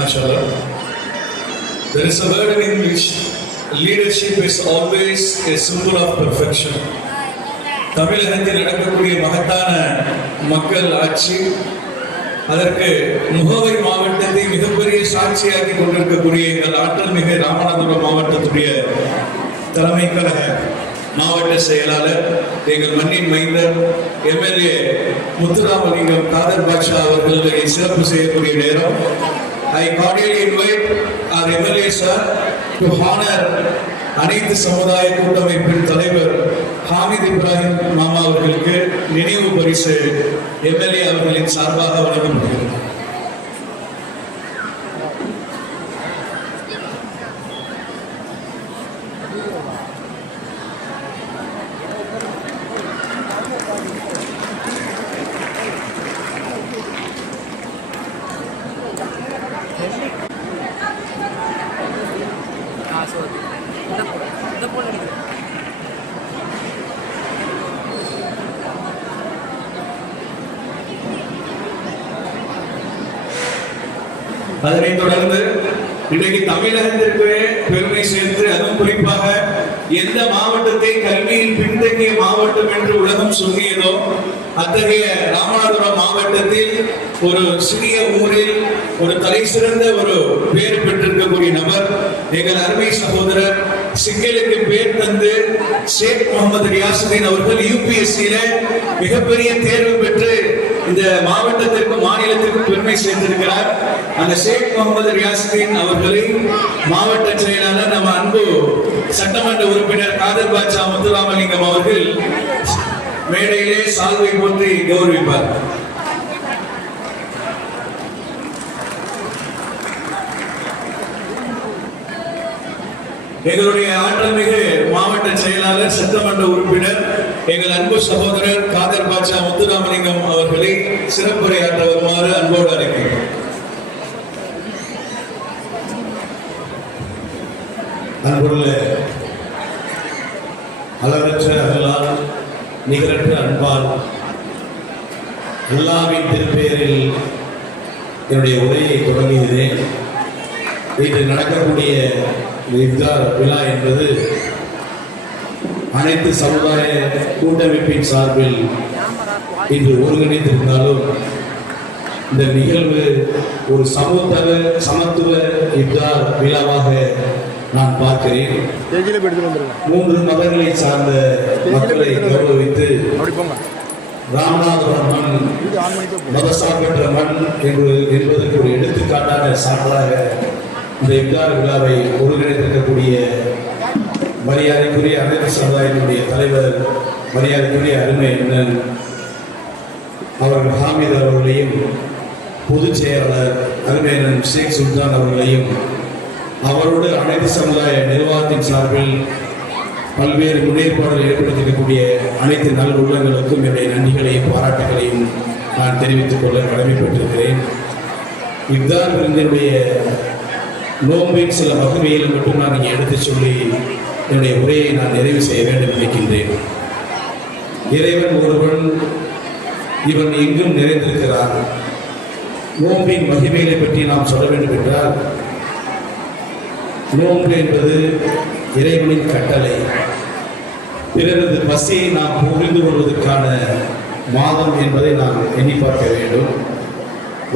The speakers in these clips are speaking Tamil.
MashaAllah. There is a word in English, leadership is always a symbol of perfection. தமிழகத்தில் நடக்கக்கூடிய மகத்தான மக்கள் ஆட்சி, அதற்கு முகவை மாவட்டத்தை மிகப்பெரிய சாட்சியாக்கி கொண்டிருக்கக்கூடிய எங்கள் ஆற்றல் மிகு ராமநாதபுரம் மாவட்டத்துடைய தலைமை கழக மாவட்ட செயலாளர், எங்கள் மண்ணின் மைந்தர் எம்எல்ஏ முத்துராமலிங்கம் காதர் பாட்ஷா அவர்களை சிறப்பு செய்யக்கூடிய நேரம். I cordially invite our MLA sir to honor அனைத்து சமுதாய கூட்டமைப்பின் தலைவர் ஹாமித் இப்ராஹிம் மாமா அவர்களுக்கு நினைவு பரிசு எம்எல்ஏ அவர்களின் சார்பாக வழங்கப்படுகிறது. அதனைத் தொடர்ந்து இன்றைக்கு தமிழகத்திற்கு பெருமை சேர்த்து, அதுவும் குறிப்பாக எந்த மாவட்டத்தை கல்வியில் பின்தங்கிய மாவட்டம் என்று உலகம் சொல்லியதோ அத்தகைய ராமநாதபுரம் மாவட்டத்தில் ஒரு சிறிய ஊரில் ஒரு தலை சிறந்த ஒரு பேர் பெற்றிருக்கக்கூடிய நபர் எங்கள் அருமை சகோதரர் சிங்களுக்கு பேர் தந்து ஷேக் முகமது ரியாசுதீன் அவர்கள் யூபிஎஸ்சியில மிகப்பெரிய தேர்வு பெற்று இந்த மாவட்டத்திற்கும் மாநிலத்திற்கும் பெருமை சேர்ந்திருக்கிறார். அந்த ஷேக் முகமது ரியாசுதீன் அவர்களை மாவட்ட செயலாளர் நம்ம அன்பு சட்டமன்ற உறுப்பினர் காதர் பாட்ஷா முத்துராமலிங்கம் அவர்கள் மேடையிலே சால்வை போற்றி கௌரவிப்பார். எங்களுடைய ஆற்றல் மிகு மாவட்ட செயலாளர் சட்டமன்ற உறுப்பினர் எங்கள் அன்பு சகோதரர் காதர் பாட்ஷா முத்துராமலிங்கம் அவர்களை சிறப்புரையாற்ற வருமாறு அன்போடு அழைக்கிறேன். அன்புள்ள அளவற்ற அருளால் நிகரற்ற அன்பால் அல்லாஹ்வின் திருப்பெயரில் என்னுடைய உரையை தொடங்குகிறேன். இன்று நடக்கக்கூடிய இஃப்தார் விழா என்பது அனைத்து சமுதாய கூட்டமைப்பின் சார்பில் இன்று ஒருங்கிணைந்திருந்தாலும் இந்த நிகழ்வு ஒரு சமத்துவ இஃப்தார் விழாவாக நான் பார்க்கிறேன். 3 மதங்களை சார்ந்த மக்களை கௌரவித்து ராமநாதபுரம் மண் மதசார்பற்ற மண் என்பதற்கு ஒரு எடுத்துக்காட்டான சான்றாக இந்த இஃப்தார் விழாவை ஒருங்கிணைத்திருக்கக்கூடிய மரியாதைக்குரிய அனைத்து சமுதாயத்தினுடைய தலைவர், மரியாதைக்குரிய அருமை அண்ணன் அவர்கள் ஹாமித் அவர்களையும், பொதுச் செயலாளர் அருமை அண்ணன் ஷேக் சுல்தான் அவர்களையும், அவரோடு அனைத்து சமுதாய நிர்வாகத்தின் சார்பில் பல்வேறு முன்னேற்பாடுகள் ஏற்படுத்தியிருக்கக்கூடிய அனைத்து நல் உள்ளங்களுக்கும் என்னுடைய நன்றிகளையும் பாராட்டுகளையும் நான் தெரிவித்துக் கொள்ள கடமைப்பட்டிருக்கிறேன். இஃப்தார் விருந்தினுடைய நோம்பின் சில மகிமைகளை மட்டும் நான் இங்கே எடுத்து சொல்லி என்னுடைய உரையை நான் நிறைவு செய்ய வேண்டும் நினைக்கின்றேன். இறைவன் ஒருவன், இவன் எங்கும் நிறைந்திருக்கிறார். நோம்பின் மகிமைகளை பற்றி நாம் சொல்ல வேண்டும் என்றால், நோன்பு என்பது இறைவனின் கட்டளை. பிறரது பசியை நாம் புரிந்து கொள்வதற்கான மாதம் என்பதை நாம் எண்ணி பார்க்க வேண்டும்.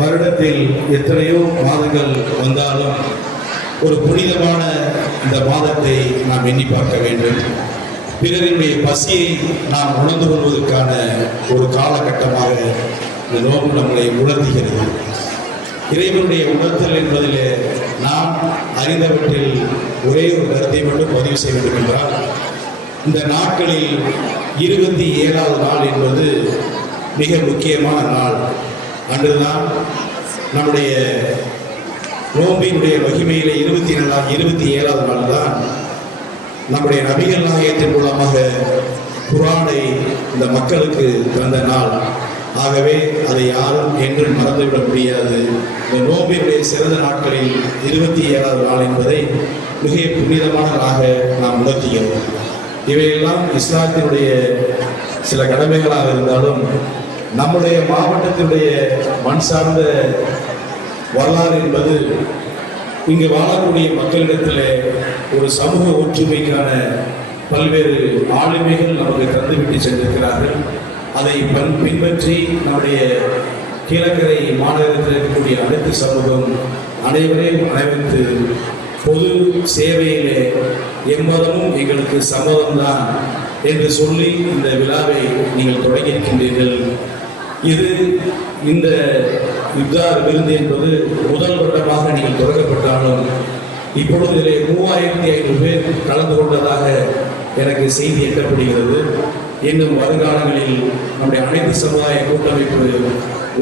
வருடத்தில் எத்தனையோ மாதங்கள் வந்தாலும் ஒரு புனிதமான இந்த மாதத்தை நாம் எண்ணி பார்க்க வேண்டும். பிறரினுடைய பசியை நாம் உணர்ந்து கொள்வதற்கான ஒரு காலகட்டமாக இந்த நோன்பு நம்மளை உணர்த்துகிறது. இறைவனுடைய உணர்த்தல் என்பதில் நாம் அறிந்தவற்றில் ஒரே ஒரு கருத்தை மட்டும் பதிவு செய்ய வேண்டும் என்றால், இந்த நாட்களில் 27வது நாள் என்பது மிக முக்கியமான நாள். அன்றுதான் நம்முடைய நோம்பினுடைய மகிமையிலே 27வது நாள் தான் நம்முடைய நபிகள் நாயகத்தின் மூலமாக குர்ஆனை இந்த மக்களுக்கு தந்த நாள். ஆகவே அதை யாரும் என்று மறந்துவிட முடியாது. இந்த நோம்பினுடைய சிறந்த நாட்களில் 27வது நாள் என்பதை மிக புனிதமான நாளாக நாம் உணர்த்துகிறோம். இவையெல்லாம் இஸ்லாத்தினுடைய சில கடமைகளாக இருந்தாலும் நம்முடைய மாவட்டத்தினுடைய மண் சார்ந்த வரலாறு என்பது இங்கு வாழக்கூடிய மக்களிடத்தில் ஒரு சமூக ஒற்றுமைக்கான பல்வேறு ஆளுமைகள் நமக்கு தந்துவிட்டு சென்றிருக்கிறார்கள். அதை பின்பற்றி நம்முடைய கீழக்கரை மாநகரத்தில் இருக்கக்கூடிய அனைத்து சமூகம் அனைவரையும் அனைவருக்கு பொது சேவையிலே எம்மதமும் எங்களுக்கு சம்மதம்தான் என்று சொல்லி இந்த விழாவை நீங்கள் தொடங்கியிருக்கின்றீர்கள். இது இந்த இஃப்தார் விருந்து என்பது முதல் வருடமாக நீங்கள் தொடங்கப்பட்டாலும் இப்பொழுது இதிலே 3500 பேர் கலந்து கொண்டதாக எனக்கு செய்தி எட்டப்படுகிறது. இன்னும் வருங்காலங்களில் நம்முடைய அனைத்து சமுதாய கூட்டமைப்பு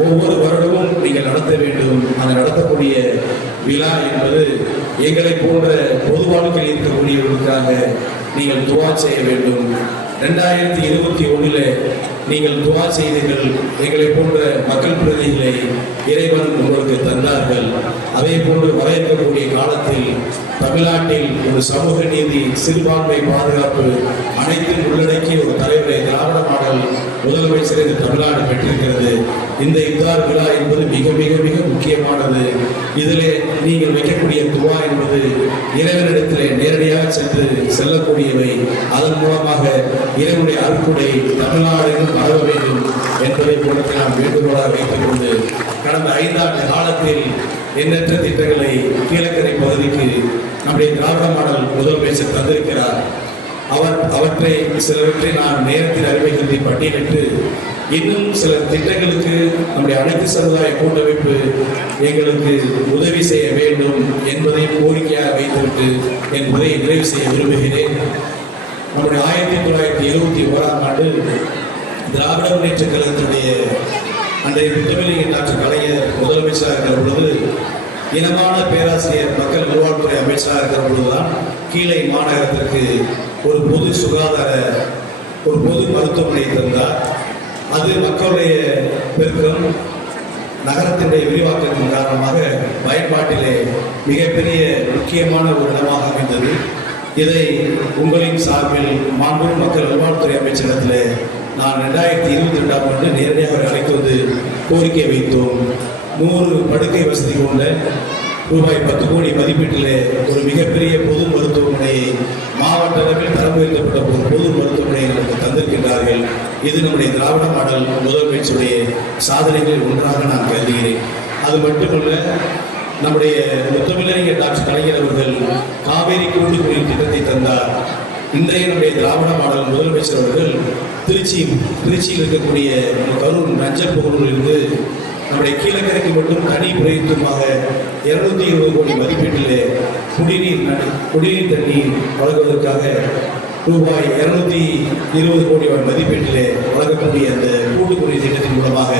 ஒவ்வொரு வருடமும் நீங்கள் நடத்த வேண்டும். அந்த நடத்தக்கூடிய விழா என்பது எங்களை போன்ற பொது வாழ்க்கையில் இருக்கக்கூடியவர்களுக்காக நீங்கள் துவா செய்ய வேண்டும். 2021 நீங்கள் துவா செய்தீர்கள். எங்களை போன்ற மக்கள் பிரதிகளை இறைவன் உங்களுக்கு தந்தார்கள். அதே போன்று வர இருக்கக்கூடிய காலத்தில் தமிழ்நாட்டில் ஒரு சமூக நீதி, சிறுபான்மை பாதுகாப்பு அனைத்தும் உள்ளடக்கிய ஒரு தலைவரை திராவிட மாடல் முதலமைச்சர் இந்த தமிழ்நாடு பெற்றிருக்கிறது. இந்த இஃப்தார் விழா என்பது மிக மிக மிக முக்கியமானது. இதில் நீங்கள் வைக்கக்கூடிய துவா என்பது இறைவனிடத்திலே நேரடியாக செல்லக்கூடியவை. அதன் மூலமாக இறைவனுடைய அருட்கொடை தமிழ்நாடு பரவ வேண்டும் என்பதை கூடத்தில் நாம் வேண்டுகோளாக வைத்துக் கொண்டு கடந்த 5 ஆண்டு காலத்தில் எண்ணற்ற திட்டங்களை கீழக்கரை பகுதிக்கு நம்முடைய திராவிட மாடல் முதலமைச்சர் தந்திருக்கிறார். அவற்றை சிலவற்றை நான் நேரத்தில் அறிவிக்கிறதை பட்டியலிட்டு இன்னும் சில திட்டங்களுக்கு நம்முடைய அனைத்து சமுதாய கூட்டமைப்பு எங்களுக்கு உதவி செய்ய வேண்டும் என்பதை கோரிக்கையாக வைத்துவிட்டு என் உரையை நிறைவு செய்ய விரும்புகிறேன். நம்முடைய 1971ஆம் ஆண்டு திராவிட முன்னேற்ற கழகத்தினுடைய அன்றைய முத்தமிழக டாக்டர் கலைஞர் முதலமைச்சராக இருக்கிற பொழுது, இனமான பேராசிரியர் மக்கள் நல்வாழ்வுத்துறை அமைச்சராக இருக்கிற பொழுதுதான் கீழை மாநகரத்திற்கு ஒரு பொது மருத்துவமனை தந்தார். அது மக்களுடைய பெருக்கம் நகரத்தினுடைய விரிவாக்கத்தின் காரணமாக பயன்பாட்டிலே மிகப்பெரிய முக்கியமான ஒரு இடமாக அமைந்தது. இதை உங்களின் சார்பில் மாண்புமிகு மக்கள் நல்வாழ்வுத்துறை அமைச்சகத்தில் நான் 2022ஆம் ஆண்டு நேரடியாக அழைத்து வந்து கோரிக்கை வைத்தோம். 100 படுக்கை வசதி கொண்ட ரூபாய் 10 கோடி மதிப்பீட்டில் ஒரு மிகப்பெரிய பொது மருத்துவமனையை மாவட்ட அளவில் தரம் உயர்த்தப்பட்ட ஒரு பொது மருத்துவமனையை நமக்கு தந்திருக்கின்றார்கள். இது நம்முடைய திராவிட மாடல் முதலமைச்சருடைய சாதனைகளில் ஒன்றாக நான் கருதுகிறேன். அது மட்டுமல்ல, நம்முடைய முத்தமிழறிஞர் டாக்டர் கலைஞர் அவர்கள் காவேரி கூட்டு குடிநீர் திட்டத்தை தந்தார். இன்றைய நம்முடைய திராவிட மாடல் முதலமைச்சர் அவர்கள் திருச்சியில் இருக்கக்கூடிய கரூர் நஞ்சல் புகழூரிலிருந்து நம்முடைய கீழக்கரைக்கு மட்டும் தனி பிரயத்தனமாக 220 கோடி மதிப்பீட்டிலே குடிநீர் தண்ணீர் வழங்குவதற்காக ரூபாய் 220 கோடி மதிப்பீட்டிலே வழங்கக்கூடிய அந்த கூட்டு குடிநீர் திட்டத்தின் மூலமாக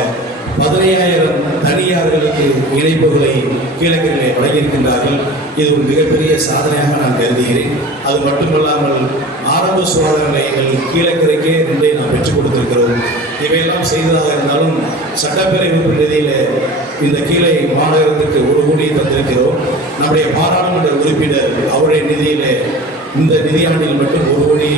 15,000 தனியார்களுக்கு இணைப்புகளை கீழக்கரையிலே வழங்கியிருக்கின்றார்கள். இது ஒரு மிகப்பெரிய சாதனையாக நான் கருதுகிறேன். அது மட்டுமல்லாமல் ஆரம்ப சுகாதார நிலையங்கள் கீழக்கரைக்கே 2 நாம் பெற்றுக் கொடுத்திருக்கிறோம். இவையெல்லாம் செய்ததாக இருந்தாலும் சட்டப்பேரவை உறுப்பு நிதியில் இந்த கீழை மாநகரத்திற்கு 1 கோடி தந்திருக்கிறோம். நம்முடைய பாராளுமன்ற உறுப்பினர் அவருடைய நிதியிலே இந்த நிதியாண்டில் மட்டும் 1 கோடி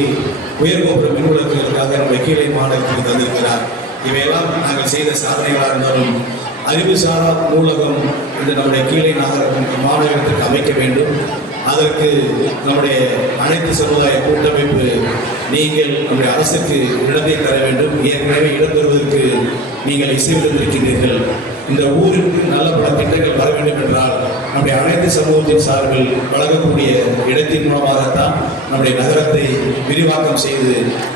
உயர்கோபுர மின்விளக்குகளுக்காக நம்முடைய கீழை மாநகரத்திற்கு தந்திருக்கிறார். இவையெல்லாம் நாங்கள் செய்த சாதனைகளாக இருந்தாலும் அறிவுசாரா நூலகம் இந்த நம்முடைய கீழை மாநகரத்திற்கு அமைக்க வேண்டும். அதற்கு நம்முடைய அனைத்து சமுதாய கூட்டமைப்பு நீங்கள் நம்முடைய அரசுக்கு இடத்தை தர வேண்டும். ஏற்கனவே இடம் பெறுவதற்கு நீங்கள் இசைவிருக்கின்றீர்கள். இந்த ஊருக்கு நல்ல பல திட்டங்கள் வர வேண்டும் என்றால் நம்முடைய அனைத்து சமூகத்தின் சார்பில் வழங்கக்கூடிய இடத்தின் மூலமாகத்தான் நம்முடைய நகரத்தை விரிவாக்கம் செய்து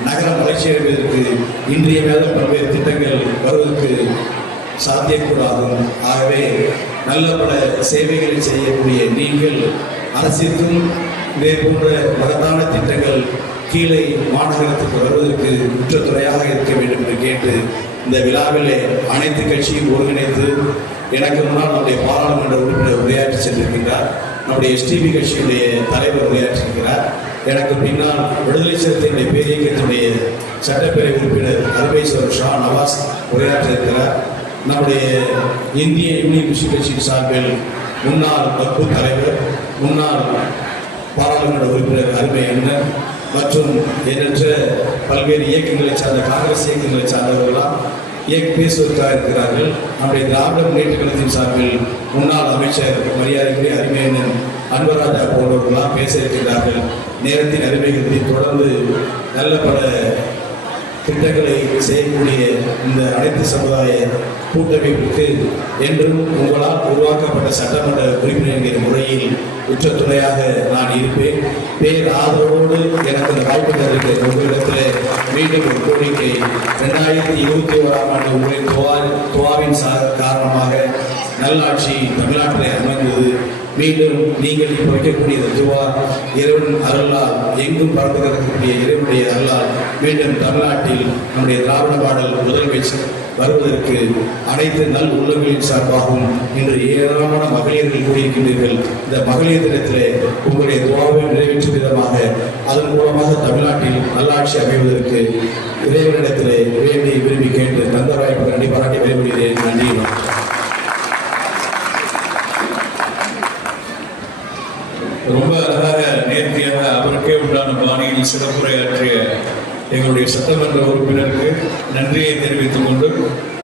நகரம் வளர்ச்சியடைவதற்கு இன்றியமையாத பல்வேறு திட்டங்கள் வருவதற்கு சாத்தியக்கூடாகும். ஆகவே நல்ல பல சேவைகளை செய்யக்கூடிய நீங்கள் அரசிற்கும் இதே போன்ற மகத்தான திட்டங்கள் கீழே மாநகரத்துக்கு வருவதற்கு குற்றத்துறையாக இருக்க வேண்டும் என்று கேட்டு இந்த விழாவிலே அனைத்து கட்சியும் ஒருங்கிணைத்து எனக்கு முன்னால் நம்முடைய பாராளுமன்ற உறுப்பினர் உரையாற்றி சென்றிருக்கின்றார். நம்முடைய எஸ்டிபி கட்சியுடைய தலைவர் உரையாற்றிருக்கிறார். எனக்கு பின்னால் விடுதலை சிறுத்தைகளுடைய பேரியக்கத்தினுடைய சட்டப்பேரவை உறுப்பினர் அருமேஸ்வர் ஷா நவாஸ் உரையாற்றிருக்கிறார். நம்முடைய இந்திய யூனியன் முஸ்லிம் கட்சியின் சார்பில் முன்னாள் வகுப்பு தலைவர், முன்னாள் பாராளுமன்ற உறுப்பினர் அருமை அண்ணன் மற்றும் எண்ணற்ற பல்வேறு இயக்கங்களை சார்ந்த காங்கிரஸ் இயக்கங்களை சார்ந்தவர்களாம் பேசுவதற்காக இருக்கிறார்கள். நம்முடைய திராவிட முன்னேற்ற கழகத்தின் சார்பில் முன்னாள் அமைச்சர் மரியாதைக்குரிய அருமையண்ணன் அன்பராஜா போன்றவர்களாம் பேச இருக்கிறார்கள். நேரத்தின் அருமைகளை தொடர்ந்து நல்ல பல திட்டங்களை செய்யக்கூடிய இந்த அனைத்து சமுதாய கூட்டமைப்புக்கு என்றும் உங்களால் உருவாக்கப்பட்ட சட்டமன்ற உறுப்பினர் என்கிற முறையில் உற்ற துணையாக நான் இருப்பேன். பேர் ஆதரவோடு எனக்கு இந்த வாய்ப்பு தந்திருக்க உங்களிடத்தில் மீண்டும் ஒரு கோரிக்கை. 2021ஆம் ஆண்டு உங்களின் துவாவின் காரணமாக நல்லாட்சி தமிழ்நாட்டிலே அமைந்தது. மீண்டும் நீங்கள் இப்போ வைக்கக்கூடிய துவா இறைவன் அருளால் எங்கும் பறந்து கிடக்கக்கூடிய இறைவனுடைய அருளால் மீண்டும் தமிழ்நாட்டில் நம்முடைய திராவிட மாடல் முதலமைச்சர் வருவதற்கு அனைத்து நல் உள்ளங்களின் சார்பாகவும் இன்று ஏராளமான மகளிர்கள் கூடியிருக்கின்றீர்கள். இந்த மகளிர் தினத்திலே உங்களுடைய துவாவை நிறைவேற்றும் விதமாக அதன் மூலமாக தமிழ்நாட்டில் நல்லாட்சி அமைவதற்கு இறைவனிடத்திலே வேண்டி விரும்பி கேட்டு தந்த வாய்ப்பு நன்றி பாராட்டி விரும்புகிறேன். நன்றி. ரொம்ப அழகாக நேர்த்தியாக அவருக்கே உண்டான பாணியில் சிறப்புரையாற்றிய எங்களுடைய சட்டமன்ற உறுப்பினருக்கு நன்றியை தெரிவித்துக் கொண்டு